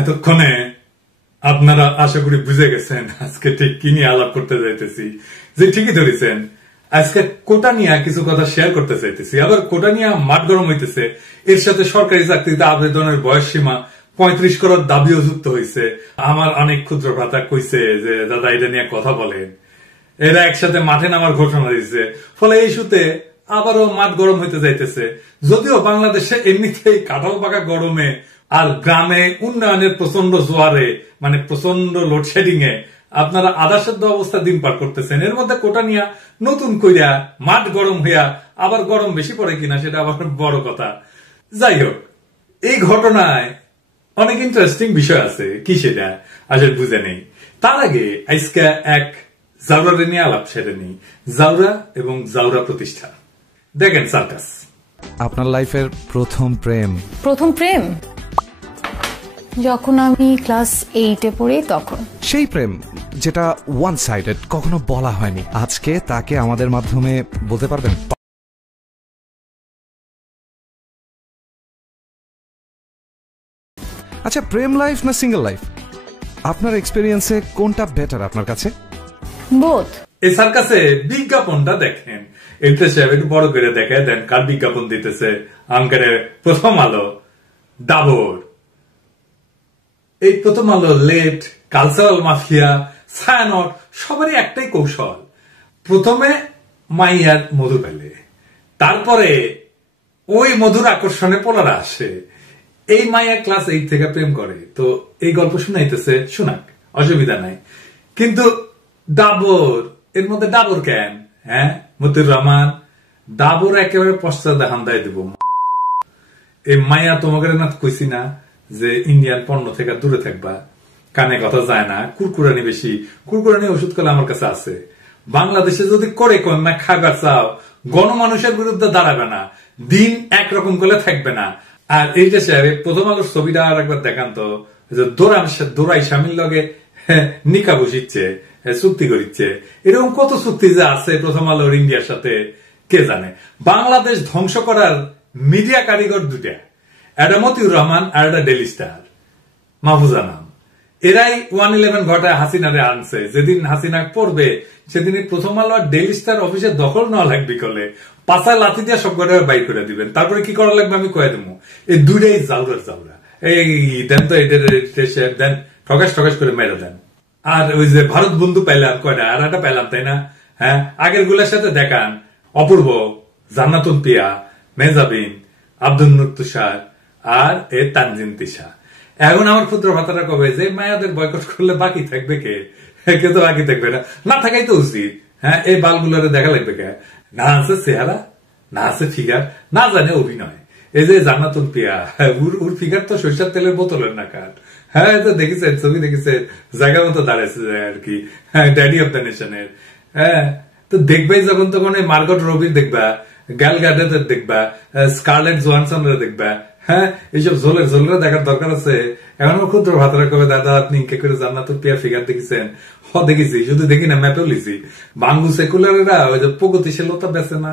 এতক্ষণে আপনারা আশা করি বুঝে গেছেন আজকে ঠিক কি নিয়ে আলাপ করতে যাইতেছি। যে ঠিকই ধরেছেন, আজকে কোটা নিয়ে কিছু কথা শেয়ার করতে চাইতেছি। আবার কোটা নিয়ে মাঠ গরম হইতেছে, এর সাথে সরকারি চাকরিতে আবেদনের বয়স সীমা 35 করার দাবিও যুক্ত হয়েছে। আমার অনেক ক্ষুদ্র ভ্রাতা কইছে যে দাদা এটা নিয়ে কথা বলেন, এরা একসাথে মাঠে নামার ঘোষণা দিচ্ছে। ফলে এই ইস্যুতে আবারও মাঠ গরম হইতে যাইতেছে। যদিও বাংলাদেশে এমনিতেই কাঁঠাল পাকা গরমে আর গ্রামে উন্নয়নের প্রচন্ড জোয়ারে, মানে প্রচন্ড লোডশেডিং এ আপনারা আধাসাধ্য অবস্থা দিন পার করতেছেন। এর মধ্যে কোটা নিয়া নতুন কইরা মাঠ গরম হইয়া আবার গরম বেশি পড়ে কিনা সেটা আবার বড় কথা। যাই হোক, এই ঘটনায় অনেক ইন্টারেস্টিং বিষয় আছে, কি সেটা আসলে বুঝে নেই। তার আগে আজকে এক জাউরা নিয়ে আলাপ সেরে নেই। জাউরা এবং জাউরা প্রতিষ্ঠান। দেখেন সার্কাস, আপনার লাইফের প্রথম প্রেম? প্রথম প্রেম যখন আমি ক্লাস 8-এ পড়ি তখন। সেই প্রেম যেটা ওয়ান সাইডেড, কখনো বলা হয়নি, আজকে তাকে আমাদের মাধ্যমে বলতে পারবেন? আচ্ছা, প্রেম লাইফ না সিঙ্গেল লাইফ, আপনার এক্সপেরিয়েন্সে কোনটা বেটার আপনার কাছে? বোথ। এই সার্কাসে বিজ্ঞাপনটা দেখেন, এটা সাহেব একটু বড় করে দেখে দেন কার বিজ্ঞাপন দিতেছে। আমাকে প্রথম আলো, ডাবর, এই প্রথম আলো, লেট, কালচারাল মাফিয়া, ছায়ানট, সবারই একটাই কৌশল। প্রথমে মাইয়ার মধু পেলে, তারপরে ওই মধুর আকর্ষণে পোলারা আসে। এই মাইয়া ক্লাস 8 থেকে প্রেম করে। তো এই গল্প শুনাইতেছে, শোনাক, অসুবিধা নাই। কিন্তু ডাবর, এর মধ্যে ডাবর কেন? হ্যাঁ, মতিউর রহমান, ডাবর একেবারে পশ্চাৎ দেখান দেয় দেব। এই মাইয়া তোমাকে না কইছি না যে ইন্ডিয়ান পণ্য থেকে দূরে থাকবা, কানে কথা যায় না, কুরকুরানি বেশি। কুরকুরানি ওষুধ কলে আমার কাছে আছে। বাংলাদেশে যদি করে কন্যা খাবার চাও, গণমানুষের বিরুদ্ধে দাঁড়াবে না, দিন একরকম করলে থাকবে না। আর এই যে সাহেব প্রথম আলোর ছবিটা আর একবার দেখান তো, দোরাই স্বামীর লগে নিকা বসিচ্ছে, চুক্তি করিচ্ছে। এরকম কত চুক্তি যে আছে প্রথম আলোর ইন্ডিয়ার সাথে কে জানে। বাংলাদেশ ধ্বংস করার মিডিয়া কারিগর দুটা, একটা মতিউর রহমান আর একটা ডেলি স্টার, মাহফুজা নাম। এরাই 111 ঘটায় হাসিনারে আনছে। যেদিন হাসিনা পড়বে সেদিন প্রথম আলো আর ডেলি স্টার অফিসের দখল নেওয়া লাগবে, কলে পাশায় লাথি দিয়ে সব ঘটায় বাইর করে দিবেন। তারপরে কি করা লাগবে আমি কয়ে দেবো। এই দুইটাই জাউরার জাউরা। এই দেন তো দেন, ঠকাস ঠকাস করে মেরে দেন। আর ওই যে ভারত বন্ধু পাইলাম কয়টা, আর একটা পাইলাম, তাই না? হ্যাঁ, আগের গুলার সাথে দেখান অপূর্ব, জান্নাতুন পিয়া, মেজাবিন, আব্দুল নূর তুষার আর এ তানজিন তিশা। এখন আমার ক্ষুদ্র ভাতারা কবে যে মায়াদের বয়কট করলে বাকি থাকবে কে? কেউ তো বাকি থাকবে না, না থাকাই তো উচিত। হ্যাঁ, এই বালগুলোরে দেখা লাগবে কে? না আছে চেহারা, না আছে ফিগার, না জানে অভিনয়। এই যে জান্নাতুল পিয়া, ওর ফিগার তো সরিষার তেলের বোতলের না কার। হ্যাঁ, তো দেখেছেন, ছবি দেখেছেন, জায়গা মতো দাঁড়াইছে আর কি, ড্যাডি অব দ্য নেশনের। হ্যাঁ, তো দেখবাই যখন তখন এই মার্গট রবির দেখবা, গ্যাল গার্ডেনের দেখবা, স্কারলেট জোহানসনের দেখবা। হ্যাঁ, এইসব ঝোলের দেখার দরকার আছে। এখন ক্ষুদ্র ভাতারা কবে দাদা আপনি কে করে জান্নাতুল পিয়া ফিগার দেখেছেন? হ, দেখেছি, শুধু দেখি না, ম্যাপেও লিছি। বাঙ্গু সেকুলারেরা ওই যে প্রগতিশীলতা বেছে না,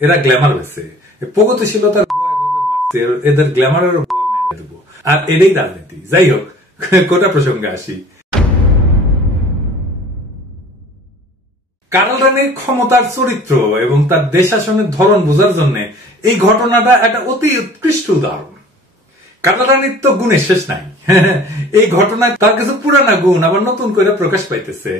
এরা গ্ল্যামার বেছে। প্রগতিশীলতার এদের গ্ল্যামারের মেরে দেবো। আর এটাই রাজনীতি। যাই হোক, কোটা প্রসঙ্গে আসি। কার্ল রানির ক্ষমতার চরিত্র এবং তার দেশ শাসনের ধরন বোঝার জন্য এই ঘটনাটা একটা অতি উৎকৃষ্ট উদাহরণ। কাটারানির তো গুণের শেষ নাই। এই ঘটনায় তার কিছু পুরানা গুণ আবার নতুন করে প্রকাশ পাইতেছে।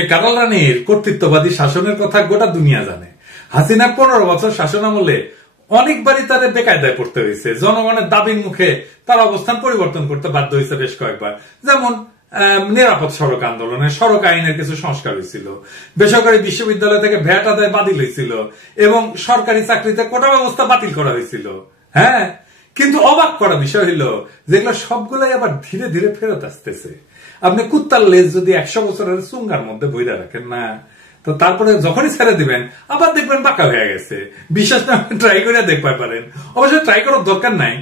এই কাটারানির কর্তৃত্ববাদী শাসনের কথা গোটা দুনিয়া জানে। হাসিনা 15 বছর শাসন আমলে অনেকবারই তাদের বেকায়দায় পড়তে হয়েছে। জনগণের দাবির মুখে তার অবস্থান পরিবর্তন করতে বাধ্য হয়েছে বেশ কয়েকবার। যেমন নিরাপদ সড়ক আন্দোলনে সড়ক আইনের কিছু সংস্কার হয়েছিল, বেসরকারি বিশ্ববিদ্যালয় থেকে ভ্যাট আদায় বাতিল হয়েছিল এবং সরকারি চাকরিতে কোটা ব্যবস্থা বাতিল করা হয়েছিল। হ্যাঁ, কিন্তু অবাক করা বিষয় হইল যেগুলো সবগুলাই আবার ধীরে ধীরে ফেরত আসতেছে। আপনি কুত্তার লেজ যদি 100 বছরের চুঙ্গার মধ্যে বইরা রাখেন না, তো তারপরে যখনই ছেড়ে দিবেন আবার দেখবেন বাঁকা হয়ে গেছে। বিশ্বাস না ট্রাই করে দেখতে পারেন। অবশ্য ট্রাই করার দরকার নাই,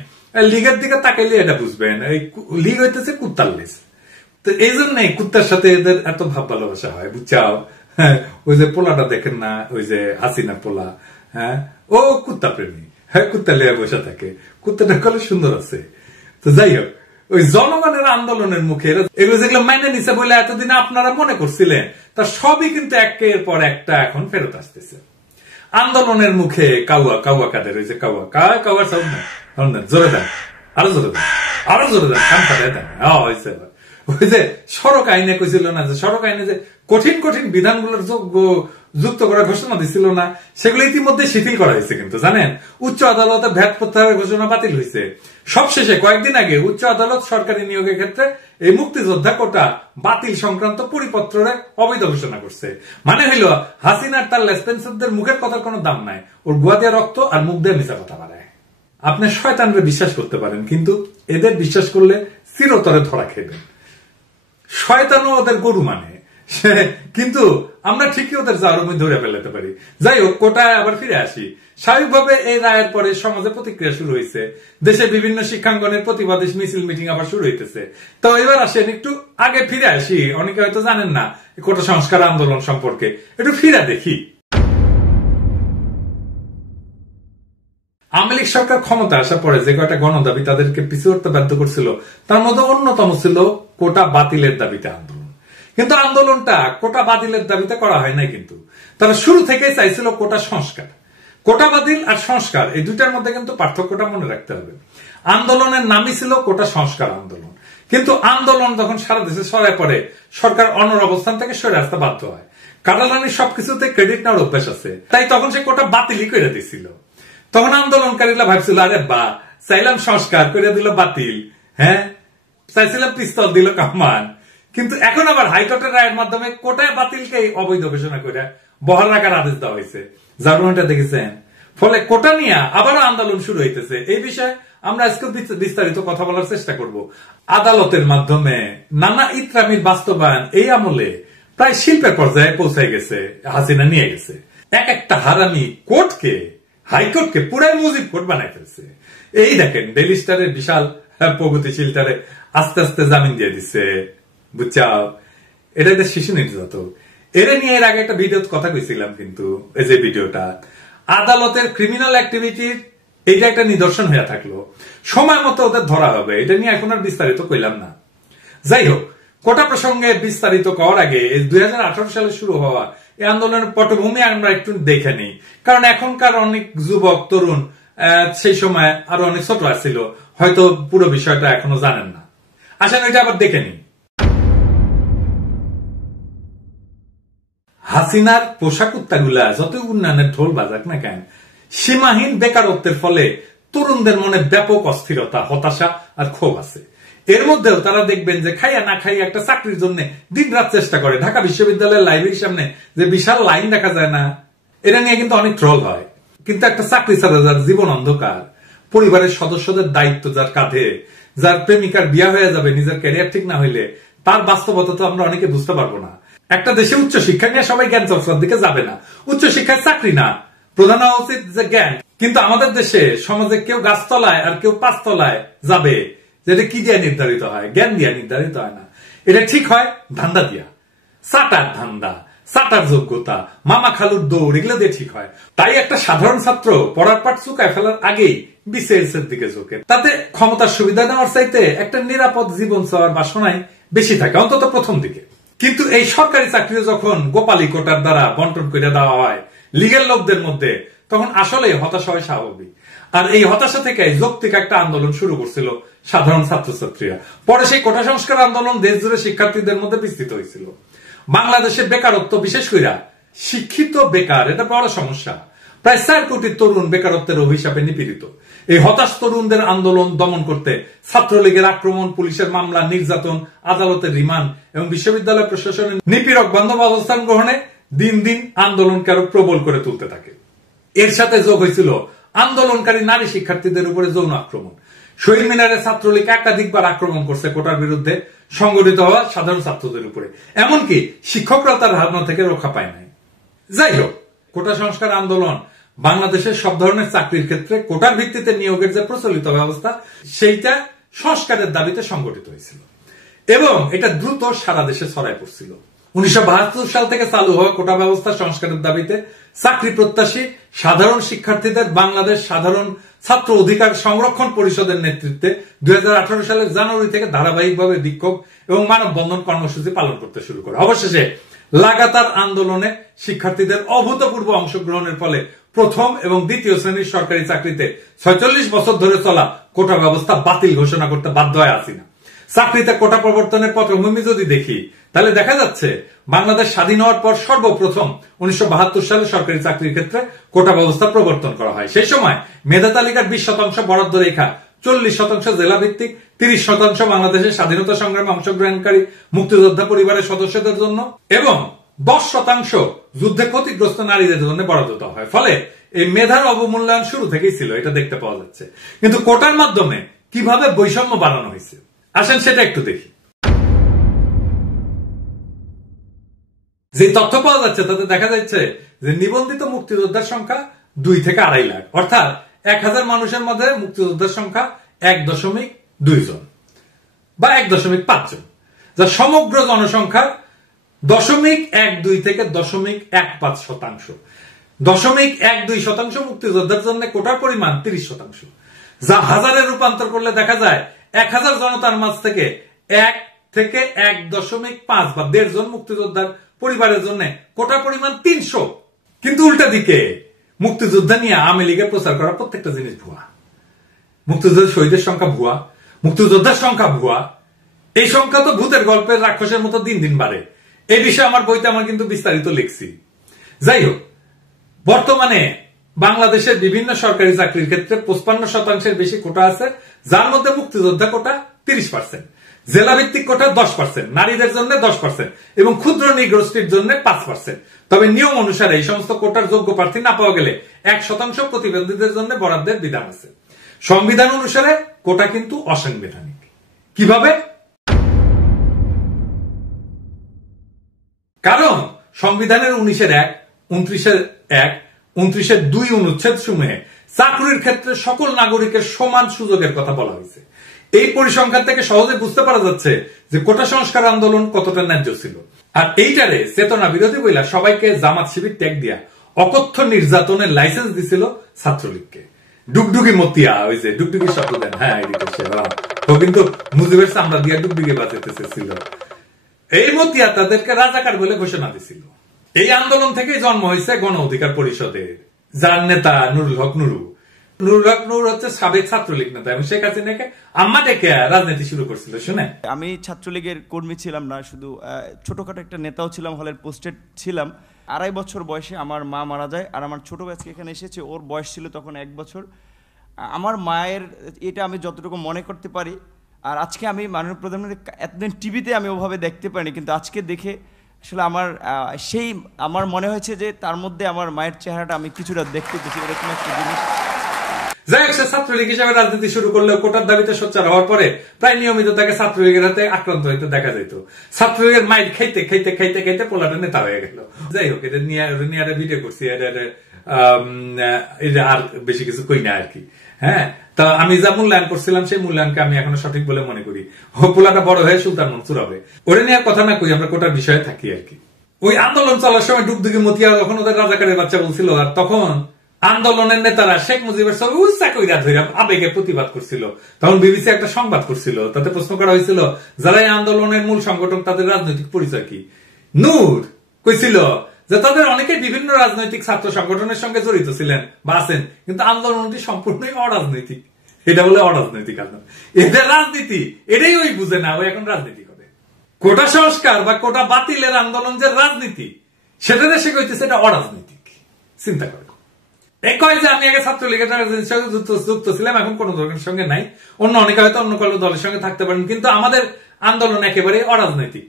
লিগের দিকে তাকাইলে এটা বুঝবেন। এই লিগ হইতেছে কুত্তার লেজ। তো এই জন্যই কুত্তার সাথে এদের এত ভাব ভালোবাসা হয়, বুঝছাও। হ্যাঁ, ওই যে পোলাটা দেখেন না, ওই যে হাসিনা পোলা, হ্যাঁ, ও কুত্তা প্রেমী। হ্যাঁ, কুত্তা লিয়ে বসে থাকে। কুত্তাটা কলে সুন্দর আছে। তো যাই হোক, ওই জনগণের আন্দোলনের মুখে এগুলো যেগুলো মেনে নিছে বলে এতদিন আপনারা মনে করছিলেন, তার সবই কিন্তু একের পর একটা এখন ফেরত আসতেছে। আন্দোলনের মুখে কাউয়া কাউয়া কাদের, ওই যে কাউয়া কাউয়ার সাউন্ড না, জোরে দেন, আরো জোরে দেন, আরো জোরে দেন, কান ফাটাই দেন। হয়েছে। ওই যে সড়ক আইনে কইছিল না, যে সড়ক আইনে যে কঠিন কঠিন বিধানগুলোর যুক্ত করার ঘোষণা দিছিল না, সেগুলো ইতিমধ্যে শিথিল করা হয়েছে। কিন্তু জানেন, উচ্চ আদালতে ভ্যাট প্রত্যাহারের ঘোষণা বাতিল হয়েছে। সবশেষে কয়েকদিন আগে উচ্চ আদালত সরকারি নিয়োগের ক্ষেত্রে এই মুক্তিযোদ্ধা কোটা বাতিল সংক্রান্ত পরিপত্রে অবৈধ ঘোষণা করছে। মানে হইল হাসিনার তার লেসপেন্সারদের মুখের কথার কোনো দাম নাই, ওর গুয়া দিয়ে রক্ত আর মুখ দিয়ে মিশা কথা বাড়ায়। আপনি শয়তানরে বিশ্বাস করতে পারেন, কিন্তু এদের বিশ্বাস করলে চিরতরে ধরা খেবেন। শয়তানও ওদের গরু মানে, কিন্তু আমরা ঠিকই ওদের জারমি ধরে ফেলতে পারি। যাই হোক, কোটায় আবার ফিরে আসি। স্বাভাবিকভাবে এই রায়ের পরে সমাজে প্রতিক্রিয়া শুরু হয়েছে। দেশে বিভিন্ন শিক্ষাঙ্গনের প্রতিবাদী মিছিল মিটিং আবার শুরু হইতেছে। তো এবার আসেন একটু আগে ফিরে আসি। অনেকে হয়তো জানেন না কোটা সংস্কার আন্দোলন সম্পর্কে, একটু ফিরে দেখি। আওয়ামী লীগ সরকার ক্ষমতা আসার পরে যে কয়টা গণদাবি তাদেরকে পিছু হতে বাধ্য করছিল, তার মধ্যে অন্যতম ছিল কোটা বাতিলের দাবিতে আন্দোলন। কিন্তু আন্দোলনটা কোটা বাতিলের দাবিতে করা হয় নাই, কিন্তু তারা শুরু থেকে চাইছিল কোটা সংস্কার। কোটা বাতিল আর সংস্কার এই দুইটার মধ্যে কিন্তু পার্থক্যটা মনে রাখতে হবে। আন্দোলনের নামই ছিল কোটা সংস্কার আন্দোলন, কিন্তু আন্দোলন যখন সারা দেশে ছড়ায় পড়ে, সরকার অনর অবস্থান থেকে সরে আসতে বাধ্য হয়। কাটারানির সবকিছুতে ক্রেডিট নেওয়ার অভ্যাস আছে, তাই তখন সে কোটা বাতিলই করে দিছিল। তখন আন্দোলনকারীরা ভাবছিল, আরে বা, চাইলাম সংস্কার করে দিল বাতিল, হ্যাঁ, চাইছিলাম পিস্তল দিল কামান। কিন্তু এখন আবার হাইকোর্টের রায়ের মাধ্যমে কোটায় বাতিলকে অবৈধ ঘোষণা করে বহাল রাখার আদেশ দেওয়া হয়েছে। জার্মানিটা দেখেছেন। ফলে কোটা নিয়ে আবারও আন্দোলন শুরু হইতেছে। এই বিষয়ে আমরা আজকে বিস্তারিত কথা বলার চেষ্টা করব। আদালতের মাধ্যমে নানা ইতরামির বাস্তবায়ন এই আমলে প্রায় শিল্পের পর্যায়ে পৌঁছায় গেছে, হাসিনা নিয়ে গেছে। এক একটা হারামি কোর্টকে, হাইকোর্টকে পুরাই মুজিব কোর্ট বানাই ফেলছে। এই দেখেন, ডেইলি স্টারের বিশাল প্রগতিশীলটারে আস্তে আস্তে জামিন দিয়ে দিচ্ছে, বুঝছাও। এটা একটা শিশু নির্যাতক। এরা নিয়ে এর আগে একটা ভিডিও কথা কইছিলাম, কিন্তু এই যে ভিডিওটা আদালতের ক্রিমিনাল অ্যাক্টিভিটির এইটা একটা নিদর্শন হয়ে থাকলো। সময় মতো ওদের ধরা হবে, এটা নিয়ে এখন আর বিস্তারিত কইলাম না। যাই হোক, কোটা প্রসঙ্গে বিস্তারিত করার আগে 2018 সালে শুরু হওয়া এই আন্দোলনের পটভূমি আমরা একটু দেখে নিই। কারণ এখনকার অনেক যুবক তরুণ সেই সময় আরো অনেক ছোট ছিল, হয়তো পুরো বিষয়টা এখনো জানেন না। আসেন ওইটা আবার দেখে নিই। হাসিনার পোশাক উত্তাগুলা যত উন্নয়নের ঢোল বাজাক না কেন, সীমাহীন বেকারত্বের ফলে তরুণদের মনে ব্যাপক অস্থিরতা, হতাশা আর ক্ষোভ আছে। এর মধ্যেও তারা দেখবেন যে খাইয়া না খাইয়া একটা চাকরির জন্য দিন রাত চেষ্টা করে। ঢাকা বিশ্ববিদ্যালয়ের লাইব্রেরির সামনে যে বিশাল লাইন দেখা যায় না, এটা নিয়ে কিন্তু অনেক ট্রল হয়। কিন্তু একটা চাকরি ছাড়া যার জীবন অন্ধকার, পরিবারের সদস্যদের দায়িত্ব যার কাঁধে, যার প্রেমিকার বিয়া হয়ে যাবে নিজের ক্যারিয়ার ঠিক না হইলে, তার বাস্তবতা তো আমরা অনেকে বুঝতে পারবো না। একটা দেশে উচ্চ শিক্ষা নিয়ে সবাই জ্ঞান চর্চার দিকে যাবে না। উচ্চ শিক্ষায় চাকরি না, প্রধান হওয়া উচিত যে জ্ঞান। কিন্তু আমাদের দেশে সমাজে কেউ গাছতলায় আর কেউ পাঁচতলায় যাবে, যেটা কি দিয়ে নির্ধারিত হয়? জ্ঞান দিয়ে নির্ধারিত হয় না। এটা ঠিক হয় ধান্দা দিয়া, চাটার ধান্দা, চাটার যোগ্যতা, মামা খালুর দৌড়, এগুলো দিয়ে ঠিক হয়। তাই একটা সাধারণ ছাত্র পড়ার পাঠ চুকায় ফেলার আগেই বিসিএস এর দিকে ঝোঁকে। তাতে ক্ষমতার সুবিধা নেওয়ার চাইতে একটা নিরাপদ জীবন চাওয়ার বাসনাই বেশি থাকে, অন্তত প্রথম দিকে। কিন্তু এই সরকারি চাকরি যখন গোপালী কোটার দ্বারা বন্টন করে দেওয়া হয় লিগেল লোকদের মধ্যে, তখন আসলে হতাশা হয় স্বাভাবিক। আর এই হতাশা থেকে যৌক্তিক একটা আন্দোলন শুরু করছিল সাধারণ ছাত্রছাত্রীরা। পরে সেই কোটা সংস্কার আন্দোলন দেশ জুড়ে শিক্ষার্থীদের মধ্যে বিস্তৃত হয়েছিল। বাংলাদেশে বেকারত্ব, বিশেষ করে শিক্ষিত বেকার, এটা বড় সমস্যা। প্রায় 4 কোটি তরুণ বেকারত্বের অভিশাপে নিপীড়িত। এই হতাশ তরুণদের আন্দোলন দমন করতে ছাত্রলীগের আক্রমণ, পুলিশের মামলা, নির্যাতন, আদালতের রিমান্ড এবং বিশ্ববিদ্যালয় প্রশাসনের নিপীড়ক বান্ধব অবস্থান গ্রহণে দিন দিন আন্দোলনকে আরো প্রবল করে তুলতে থাকে। এর সাথে যোগ হয়েছিল আন্দোলনকারী নারী শিক্ষার্থীদের উপরে যৌন আক্রমণ। শহীদ মিনারে ছাত্রলীগ একাধিকবার আক্রমণ করছে কোটার বিরুদ্ধে সংগঠিত হওয়া সাধারণ ছাত্রদের উপরে, এমনকি শিক্ষকরা তার হাত থেকে রক্ষা পায় নাই। যাই হোক, কোটা সংস্কার আন্দোলন বাংলাদেশের সব ধরনের চাকরির ক্ষেত্রে কোটার ভিত্তিতে নিয়োগের যে প্রচলিত ব্যবস্থা, সেইটা সংস্কারের দাবিতে সংগঠিত হয়েছিল এবং এটা দ্রুত সারা দেশে ছড়ায় পড়ছিল। 1972 সাল থেকে চালু হওয়া কোটা ব্যবস্থা সংস্কারের দাবিতে চাকরি প্রত্যাশী সাধারণ শিক্ষার্থীদের বাংলাদেশ সাধারণ ছাত্র অধিকার সংরক্ষণ পরিষদের নেতৃত্বে 2018 সালের জানুয়ারি থেকে ধারাবাহিকভাবে বিক্ষোভ এবং মানববন্ধন কর্মসূচি পালন করতে শুরু করে। অবশেষে লাগাতার আন্দোলনে শিক্ষার্থীদের অভূতপূর্ব অংশগ্রহণের ফলে প্রথম এবং দ্বিতীয় শ্রেণীর সরকারি চাকরিতে 46 বছর ধরে চলা কোটা ব্যবস্থা বাতিল ঘোষণা করতে বাধ্য হয় হাসিনা। চাকরিতে কোটা প্রবর্তনের পটভূমি যদি দেখি, তাহলে দেখা যাচ্ছে বাংলাদেশ স্বাধীন হওয়ার পর সর্বপ্রথম 1972 সালে সরকারি চাকরির ক্ষেত্রে কোটা ব্যবস্থা প্রবর্তন করা হয়। সেই সময় মেধা তালিকার 20% বরাদ্দ রেখা 40% জেলা ভিত্তিক, 30% বাংলাদেশের স্বাধীনতা সংগ্রামে অংশগ্রহণকারী মুক্তিযোদ্ধা পরিবারের সদস্যদের জন্য এবং 10% যুদ্ধে ক্ষতিগ্রস্ত নারীদের জন্য বরাদ্দ দেওয়া হয়। ফলে এই মেধার অবমূল্যায়ন শুরু থেকেই ছিল, এটা দেখতে পাওয়া যাচ্ছে। কিন্তু কোটার মাধ্যমে কিভাবে বৈষম্য বাড়ানো হয়েছে, আসেন সেটা একটু দেখি। যে তথ্য পাওয়া যাচ্ছে তাতে দেখা যাচ্ছে যে নিবন্ধিত মুক্তিযোদ্ধার সংখ্যা 2 থেকে 2.5 লাখ, অর্থাৎ 1000 মানুষের মধ্যে মুক্তিযোদ্ধার সংখ্যা 1.2 জন বা 1.5 জন, যা সমগ্র জনসংখ্যার 0.12 থেকে 0.15%। 0.12% মুক্তিযোদ্ধার জন্য কোটার পরিমাণ 30%, যা হাজারে রূপান্তর করলে দেখা যায় 1000 জনতার মাঝ থেকে 1 থেকে 1.5 বা 1.5 জন মুক্তিযোদ্ধার পরিবারের জন্য কোটার পরিমাণ 300। কিন্তু উল্টা দিকে মুক্তিযোদ্ধা নিয়ে আওয়ামী লীগের প্রচার করা প্রত্যেকটা জিনিস ভুয়া। মুক্তিযোদ্ধা শহীদের সংখ্যা ভুয়া, মুক্তিযোদ্ধার সংখ্যা ভুয়া। এই সংখ্যা তো ভূতের গল্পের রাক্ষসের মতো দিন দিন বাড়ে। এই বিষয়ে আমার বইতে আমার কিন্তু বিস্তারিত লিখছি। যাই হোক, বর্তমানে বাংলাদেশের বিভিন্ন সরকারি চাকরির ক্ষেত্রে 55% বেশি কোটা আছে, যার মধ্যে মুক্তিযোদ্ধা কোটা 30%, জেলা ভিত্তিক কোটা 10%, নারীদের জন্য 10% এবং ক্ষুদ্র নৃগোষ্ঠীর জন্য 5%। তবে নিয়ম অনুসারে এই সমস্ত কোটার যোগ্য প্রার্থী না পাওয়া গেলে 1% প্রতিবন্ধীদের জন্য বরাদ্দের বিধান আছে। সংবিধান অনুসারে কোটা কিন্তু অসাংবিধানিক। কিভাবে? কারণ সংবিধানের 19-1, 29-1, 29-2 অনুচ্ছেদ সমূহে চাকরির ক্ষেত্রে সকল নাগরিকের সমান সুযোগের কথা বলা হয়েছে। এই পরিসংখ্যান থেকে সহজে বুঝতে পারা যাচ্ছে যে কোটা সংস্কার আন্দোলন কতটা ন্যায্য ছিল। আর এইটারে চেতনা বিরোধী বইলা সবাইকে জামাত শিবির ট্যাগ দিয়া অকথ্য নির্যাতনের লাইসেন্স দিছিল ছাত্রলীগকে। ডুগডুগি মতিয়া, ওই যে ডুগডুগি শব্দ দেন, হ্যাঁ ও কিন্তু মুজিবের চামড়া দিয়া ডুগডুগি বাজাতে চেয়েছিল। এই মতিয়া তাদেরকে রাজাকার বলে ঘোষণা দিছিল। এই আন্দোলন থেকেই জন্ম হয়েছে গণ অধিকার পরিষদের, যার নেতা নুরুল হক নুরু। নুরুল হক নুরু হচ্ছে সাবেক ছাত্রলীগ নেতা এবং শেখ হাসিনাকে আম্মা ডেকে রাজনীতি শুরু করছিল। শুনে, আমি ছাত্রলীগের কর্মী ছিলাম না, শুধু ছোটখাটো একটা নেতাও ছিলাম, হলের পোস্টেড ছিলাম। 2.5 বছর বয়সে আমার মা মারা যায়, আর আমার ছোট ভাই এখানে এসেছে, ওর বয়স ছিল তখন 1 বছর। আমার মায়ের এটা আমি যতটুকু মনে করতে পারি। আর আজকে আমি মাননীয় প্রধানমন্ত্রী এতদিন টিভিতে আমি ওভাবে দেখতে পারিনি, কিন্তু আজকে দেখে আসলে আমার মনে হয়েছে যে তার মধ্যে আমার মায়ের চেহারাটা আমি কিছুটা দেখতে পেয়েছি, এরকম একটা জিনিস। যাই হোক, সে ছাত্রলীগ হিসাবে রাজনীতি শুরু করলেও কোটার দাবিতে সোচ্চার হওয়ার পরে প্রায় নিয়মিত তাকে ছাত্রলীগের হাতে আক্রান্ত হইতে দেখা যেত। ছাত্রলীগের মাইর খাইতে খাইতে খাইতে খাইতে পোলাটা নেতা হয়ে গেল। যাই হোক, এটা নিয়ে ভিডিও করছি, আর বেশি কিছু কই না আর কি। হ্যাঁ, তা আমি যা মূল্যায়ন করছিলাম সেই মূল্যায়নকে আমি এখনো সঠিক বলে মনে করি। পোলাটা বড় হয়ে সুলতান মনসুর হবে। ওরে নিয়ে কথা না কই, আমরা কোটার বিষয়ে থাকি আর কি। ওই আন্দোলন চলার সময় ডুগডুগি মতিয়া যখন ওদের রাজাকারের বাচ্চা বলছিল, আর তখন আন্দোলনের নেতারা শেখ মুজিবের ছবি উচ্চা কইরা ধইরা আবেগে প্রতিবাদ করছিল। তখন বিবিসি একটা সংবাদ করছিল, তাতে প্রশ্ন করা হয়েছিল যারা এই আন্দোলনের মূল সংগঠক তাদের রাজনৈতিক পরিচয় কি। নূর কইছিল যে তাদের অনেকে বিভিন্ন রাজনৈতিক ছাত্র সংগঠনের সঙ্গে জড়িত ছিলেন বা আছেন, কিন্তু আন্দোলনটি সম্পূর্ণই অরাজনৈতিক। এটা বলে অরাজনৈতিক আন্দোলন, এদের রাজনীতি এটাই ওই বুঝে না, ওই এখন রাজনীতি করে। কোটা সংস্কার বা কোটা বাতিলের আন্দোলন যে রাজনীতি, সেটা দেশে কইতেছে এটা অরাজনৈতিক। চিন্তা করে কয় যে আমি আগে ছাত্রলীগের সঙ্গে যুক্ত ছিলাম, এখন কোন দলের সঙ্গে নাই, অন্য অনেকে হয়তো অন্য কোনো দলের সঙ্গে থাকতে পারেন, কিন্তু আমাদের আন্দোলন একেবারে অরাজনৈতিক,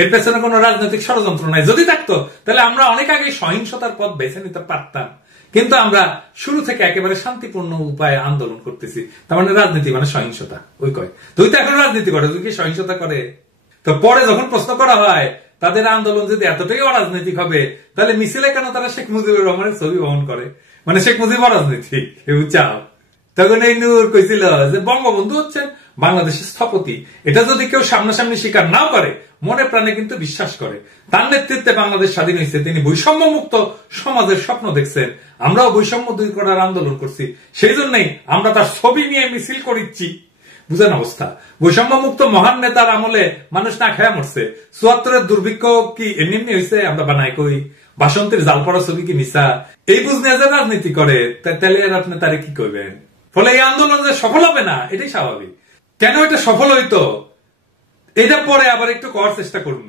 এর পেছনে কোনো রাজনৈতিক ষড়যন্ত্র নাই। যদি থাকতো তাহলে আমরা অনেক আগে সহিংসতার পথ বেছে নিতে পারতাম, কিন্তু আমরা শুরু থেকে একেবারে শান্তিপূর্ণ উপায়ে আন্দোলন করতেছি। তার মানে রাজনীতি মানে সহিংসতা। ওই কয় তুই তো এখন রাজনীতি করে, তুই কি সহিংসতা করে? তো পরে যখন প্রশ্ন করা হয় তাদের আন্দোলন যদি এতটাই অরাজনৈতিক হবে, তাহলে মিছিলে কেন তারা শেখ মুজিবুর রহমানের ছবি বহন করে? মানে শেখ মুজিব অরাজনৈতিক বুঝাও। তখন এই নূর কইছিল যে বঙ্গবন্ধু হচ্ছেন বাংলাদেশের স্থপতি, এটা যদি কেউ সামনাসামনি স্বীকার নাও করে, মনে প্রাণে কিন্তু বিশ্বাস করে। তার নেতৃত্বে বাংলাদেশ স্বাধীন হয়েছে, তিনি বৈষম্য মুক্ত সমাজের স্বপ্ন দেখছেন, আমরাও বৈষম্য দূর করার আন্দোলন করছি, সেই জন্যই আমরা তার ছবি নিয়ে মিছিল করিচ্ছি। বুঝেন অবস্থা? বৈষম্য মুক্ত মহান নেতার আমলে মানুষ না খেয়া মরছে। ৭৪-এর দুর্ভিক্ষ কি এমনি এমনি হয়েছে? আমরা বানাই কই? বাসন্তীর জাল পড়া ছবি কি মিশা? এই বুঝ নিয়ে যে রাজনীতি করে, তাহলে আপনি তারে কি করবেন? ফলে এই আন্দোলন যে সফল হবে না, এটাই স্বাভাবিক। কেন এটা সফল হইতো এটা পরে আবার একটু করার চেষ্টা করুন।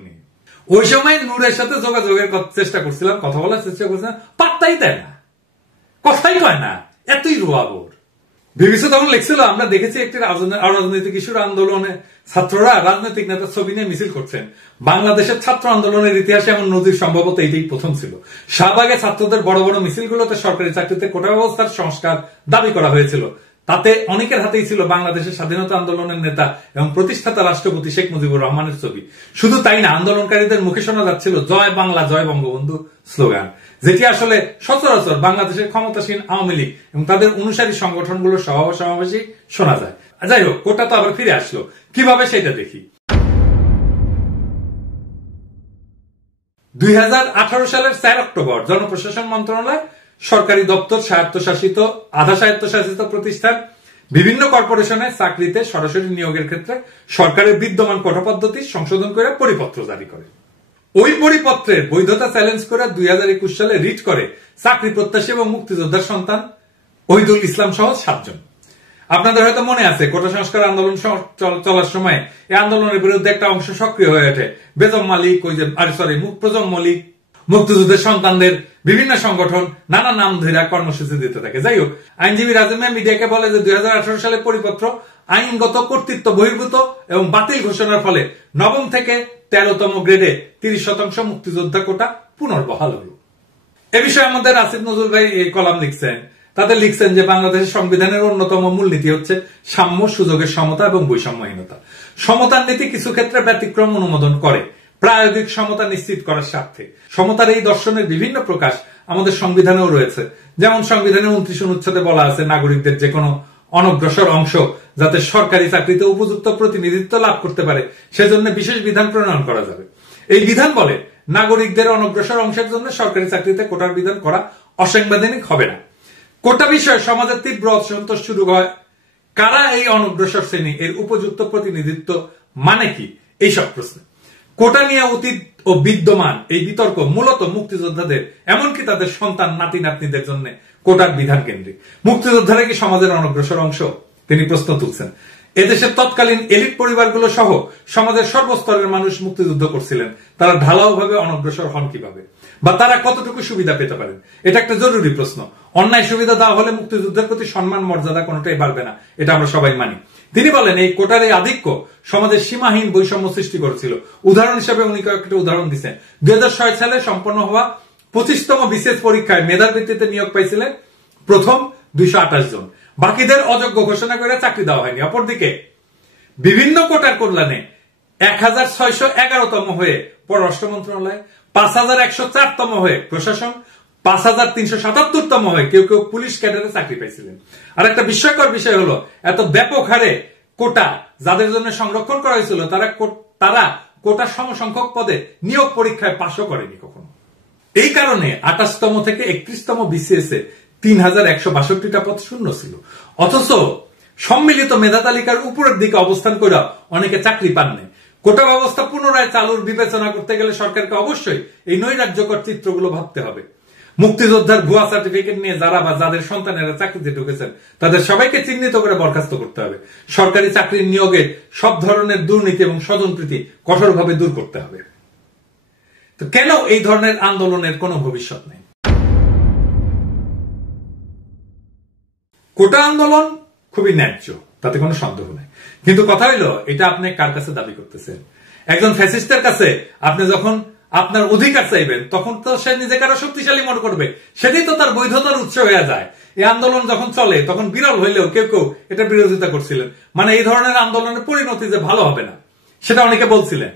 ওই সময় নূরের সাথে যোগাযোগের চেষ্টা করছিলাম, কথা বলার চেষ্টা করছিলাম, পাত্তাই দেয় না, কথাই কয় না, এতই রোয়াবর। বিবিসি তখন লিখছিল, আমরা দেখেছি একটি অরাজনৈতিক ইস্যুর আন্দোলনে ছাত্ররা রাজনৈতিক নেতার ছবি নিয়ে মিছিল করছেন। বাংলাদেশের ছাত্র আন্দোলনের ইতিহাসে এমন নজির সম্ভবত এটাই প্রথম ছিল। শাহবাগে ছাত্রদের বড় বড় মিছিলগুলোতে সরকারি চাকরিতে কোটা ব্যবস্থার সংস্কার দাবি করা হয়েছিল। তাতে অনেকের হাতেই ছিল বাংলাদেশের স্বাধীনতা আন্দোলনের নেতা এবং প্রতিষ্ঠাতা রাষ্ট্রপতি শেখ মুজিবুর রহমানের ছবি। শুধু তাই না, আন্দোলনকারীদের মুখে শোনা যাচ্ছিল জয় বাংলা জয় বঙ্গবন্ধু স্লোগান, যেটি আসলে সচরাচর বাংলাদেশের ক্ষমতাসীন আওয়ামী লীগ এবং তাদের অনুসারী সংগঠনগুলোর সমাবেশে শোনা যায়। যাই হোক, কোটা তো আবার ফিরে আসলো, কিভাবে সেটা দেখি। 2018 সালের 4 অক্টোবর জনপ্রশাসন মন্ত্রণালয় সরকারি দপ্তর, স্বায়ত্তশাসিত, আধা স্বায়ত্তশাসিত প্রতিষ্ঠান, বিভিন্ন কর্পোরেশনে চাকরিতে সরাসরি নিয়োগের ক্ষেত্রে সরকারের বিদ্যমান কোটা পদ্ধতি সংশোধন করে পরিপত্র জারি করে। ওই পরিপত্রের বৈধতা চ্যালেঞ্জ করে 2021 সালে রিট করে চাকরি প্রত্যাশী এবং মুক্তিযোদ্ধার সন্তান ওহিদুল ইসলাম সহ 7 জন। আপনাদের হয়তো মনে আছে, কোটা সংস্কার আন্দোলন চলার সময় এই আন্দোলনের বিরুদ্ধে একটা অংশ সক্রিয় হয়ে ওঠে। বেগম মালিক, প্রজম মল্লিক, মুক্তিযুদ্ধের সন্তানদের বিভিন্ন সংগঠন নানা নাম ধরে কর্মসূচি দিতে থাকে। যাই হোক, আইনজীবী রাজমে মিডিয়াকে বলে যে 2018 সালে পরিপত্র আইনগত কর্তৃত্ব বহির্ভূত এবং বাতিল ঘোষণার ফলে 9ম থেকে 13তম গ্রেডে 30% মুক্তিযোদ্ধা কোটা পুনর্বহাল হল। এ বিষয়ে আমাদের আসিফ নজরুল ভাই এই কলাম লিখছেন। তাদের লিখছেন যে বাংলাদেশের সংবিধানের অন্যতম মূলনীতি হচ্ছে সাম্য, সুযোগের সমতা এবং বৈষম্যহীনতা। সমতার নীতি কিছু ক্ষেত্রে ব্যতিক্রম অনুমোদন করে প্রায়োগিক সমতা নিশ্চিত করার স্বার্থে। সমতার এই দর্শনের বিভিন্ন প্রকাশ আমাদের সংবিধানেও রয়েছে। যেমন সংবিধানের 29 অনুচ্ছেদে বলা আছে, নাগরিকদের যে কোনো অনগ্রসর অংশ যাতে সরকারি চাকরিতে উপযুক্ত প্রতিনিধিত্ব লাভ করতে পারে সেজন্য বিশেষ বিধান প্রণয়ন করা যাবে। এই বিধান বলে নাগরিকদের অনগ্রসর অংশের জন্য সরকারি চাকরিতে কোটার বিধান করা অসাংবিধানিক হবে না। কোটা বিষয়ে সমাজের তীব্র অসন্তোষ শুরু হয়। কারা এই অনগ্রসর শ্রেণী, এর উপযুক্ত প্রতিনিধিত্ব মানে কি, এইসব প্রশ্ন। কোটা নিয়ে অতীত ও বিদ্যমান এই বিতর্ক মূলত মুক্তিযোদ্ধাদের, এমনকি তাদের সন্তান নাতি নাতনিদের জন্য কোটার বিধান কেন্দ্রিক। মুক্তিযোদ্ধারা কি সমাজের অনগ্রসর অংশ? তিনি প্রশ্ন তুলছেন। এদেশের তৎকালীন এলিট পরিবারগুলো সহ সমাজের সর্বস্তরের মানুষ মুক্তিযুদ্ধ করছিলেন, তারা ঢালাও ভাবে অনগ্রসর হন কিভাবে, বা তারা কতটুকু সুবিধা পেতে পারেন? এটা একটা জরুরি প্রশ্ন। অন্যায় সুবিধা দেওয়া হলে মুক্তিযুদ্ধের প্রতি সম্মান মর্যাদা কোনোটাই বাড়বে না, এটা আমরা সবাই মানি। তিনি বলেন, এই কোটার এই আধিক্য সমাজের সীমাহীন বৈষম্য সৃষ্টি করেছিল। উদাহরণ হিসেবে উনি কয়েকটা উদাহরণ দিচ্ছেন। 2006 সালে সম্পন্ন হওয়া 25তম বিশেষ পরীক্ষায় মেধার ভিত্তিতে নিয়োগ পাইছিলেন প্রথম 228 জন, বাকিদের অযোগ্য ঘোষণা করে চাকরি দেওয়া হয়নি। অপরদিকে বিভিন্ন কোটার কল্যাণে 1611তম হয়ে পররাষ্ট্র মন্ত্রণালয়, 5104তম হয়ে প্রশাসন, 5377তম হয়ে কেউ কেউ পুলিশ ক্যাডারে চাকরি পাইছিলেন। আর একটা বিস্ময়কর বিষয় হলো, এত ব্যাপক হারে কোটা যাদের জন্য সংরক্ষণ করা হয়েছিল তারা কোটা সমসংখ্যক পদে নিয়োগ পরীক্ষায় পাশও করেনি কখনো। এই কারণে 28তম থেকে 31তম বিসিএস এ 3162টা পদ শূন্য ছিল। অথচ সম্মিলিত মেধা তালিকার উপরের দিকে অবস্থান করে অনেকে চাকরি পাননি। কোটা ব্যবস্থা পুনরায় চালুর বিবেচনা করতে গেলে সরকারকে অবশ্যই এই নৈরাজ্যকর চিত্রগুলো ভাবতে হবে। মুক্তিযোদ্ধার ভুয়া সার্টিফিকেট নিয়ে যারা বা যাদের সন্তানেরা চাকরিতে ঢুকেছেন তাদের সবাইকে চিহ্নিত করে বরখাস্ত করতে হবে। সরকারি চাকরির নিয়োগে সব ধরনের দুর্নীতি এবং স্বজনপ্রীতি কঠোরভাবে দূর করতে হবে। তো কেন এই ধরনের আন্দোলনের কোনো ভবিষ্যৎ নেই? কোটা আন্দোলন খুবই ন্যায্য, তাতে কোনো সন্দেহ নেই, কিন্তু কথা হইলো এটা আপনি কার কাছে দাবি করতেছেন? একজন ফ্যাসিস্টের কাছে আপনি যখন আপনার অধিকার চাইবেন তখন তো সে নিজেকে আরো শক্তিশালী মনে করবে, সেটাই তো তার বৈধতার উৎস হয়ে যায়। এই আন্দোলন যখন চলে তখন বিরল হইলেও কেউ কেউ এটা বিরোধিতা করছিলেন, মানে এই ধরনের আন্দোলনের পরিণতি যে ভালো হবে না সেটা অনেকে বলছিলেন।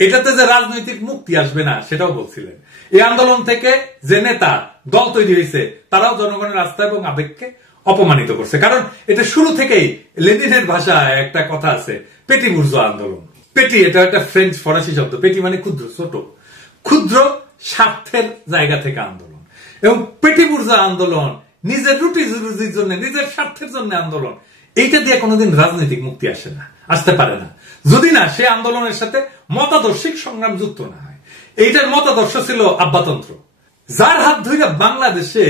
এটাতে যে রাজনৈতিক মুক্তি আসবে না সেটাও বলছিলেন। এই আন্দোলন থেকে যে নেতা দল তৈরি হয়েছে তারাও জনগণের আস্থা এবং আবেগকে অপমানিত করছে, কারণ এটা শুরু থেকেই লেনিনের ভাষায় একটা কথা আছে, পেটি বুর্জোয়া আন্দোলন। পেটি এটা একটা ফ্রেঞ্চ ফরাসি শব্দ, পেটি মানে ক্ষুদ্র, ছোট, ক্ষুদ্র স্বার্থের জায়গা থেকে আন্দোলন। এবং পেটি বুর্জোয়া আন্দোলন নিজের রুটি রুজির জন্য, নিজের স্বার্থের জন্য আন্দোলন, এইটা দিয়ে কোনোদিন রাজনৈতিক মুক্তি আসে না, আসতে পারে না, যদি না সে আন্দোলনের সাথে মতাদর্শিক সংগ্রাম যুক্ত না হয়। এইটার মতাদর্শ ছিল আব্বাতন্ত্র। যার হাত ধরে বাংলাদেশে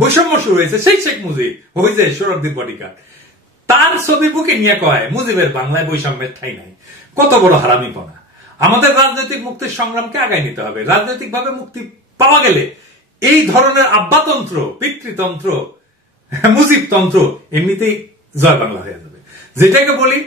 বৈষম্য শুরু হয়েছে সেই শেখ মুজিব, ওই যে সোহরাওয়ার্দীর বডিগার্ড, তার ছবি বুকে নিয়ে কয় মুজিবের বাংলায় বৈষম্যের ঠাঁই নাই। কত বড় হারামিপনা! আমাদের রাজনৈতিক মুক্তির সংগ্রামকে আগায় নিতে হবে। রাজনৈতিক ভাবে মুক্তি পাওয়া গেলে এই ধরনের আব্বাতন্ত্র, পিতৃতন্ত্র, মুজিবতন্ত্র এমনিতেই জয় বাংলা হয়ে যাবে। যেটাকে বলি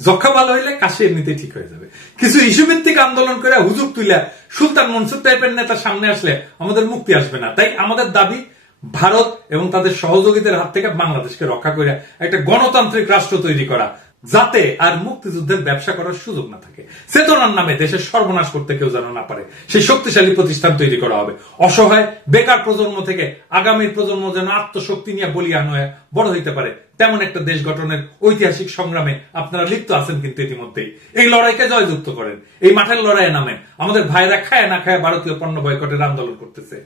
যক্ষা ভালো হইলে কাশি এমনিতেই ঠিক হয়ে যাবে। কিছু ইস্যু ভিত্তিক আন্দোলন করে হুজুর তুইলা সুলতান মনসুর টাইপের নেতা সামনে আসলে আমাদের মুক্তি আসবে না। তাই আমাদের দাবি ভারত এবং তাদের সহযোগীদের হাত থেকে বাংলাদেশকে রক্ষা করে একটা গণতান্ত্রিক রাষ্ট্র তৈরি করা, যাতে আর মুক্তিযুদ্ধের ব্যবসা করার সুযোগ না থাকে। চেতনার নামে দেশের সর্বনাশ করতে কেউ যেন না পারে, সেই শক্তিশালী প্রতিষ্ঠান তৈরি করা হবে। অসহায় বেকার প্রজন্ম থেকে আগামী প্রজন্ম যেন আত্মশক্তি নিয়ে বলিয়ান হয়ে বড় হইতে পারে, তেমন একটা দেশ গঠনের ঐতিহাসিক সংগ্রামে আপনারা লিপ্ত আছেন। কিন্তু ইতিমধ্যেই এই লড়াইকে জয়যুক্ত করেন, এই মাঠের লড়াইয়ে নামেন। আমাদের ভাইরা খায় না খায় ভারতীয় পণ্য বয়কটের আন্দোলন করতেছে,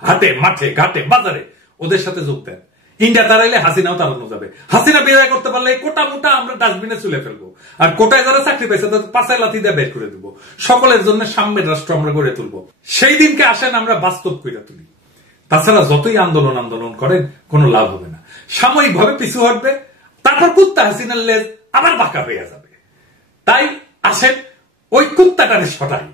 হাটে মাঠে ঘাটে বাজারে ওদের সাথে যোগ দেন। ইন্ডিয়া তারাইলে হাসিনাও তাড়ানো যাবে। হাসিনা বিদায় করতে পারলে কোটা মোটা আমরা ডাস্টবিনে চুলে ফেলবো, আর কোটায় যারা চাকরি পাইছে তাদের পাঁচায় লাথি দিয়ে বের করে দেবো। সকলের জন্য সাম্যের রাষ্ট্র আমরা গড়ে তুলবো। সেই দিনকে আসেন আমরা বাস্তব করে তুলি। তাছাড়া যতই আন্দোলন করেন কোনো লাভ হবে না, সাময়িক ভাবে পিছু হটবে, তারপর কুত্তা হাসিনার লেজ আবার বাঁকা হয়ে যাবে। তাই আসেন ওই কুত্তাটারে সটাই।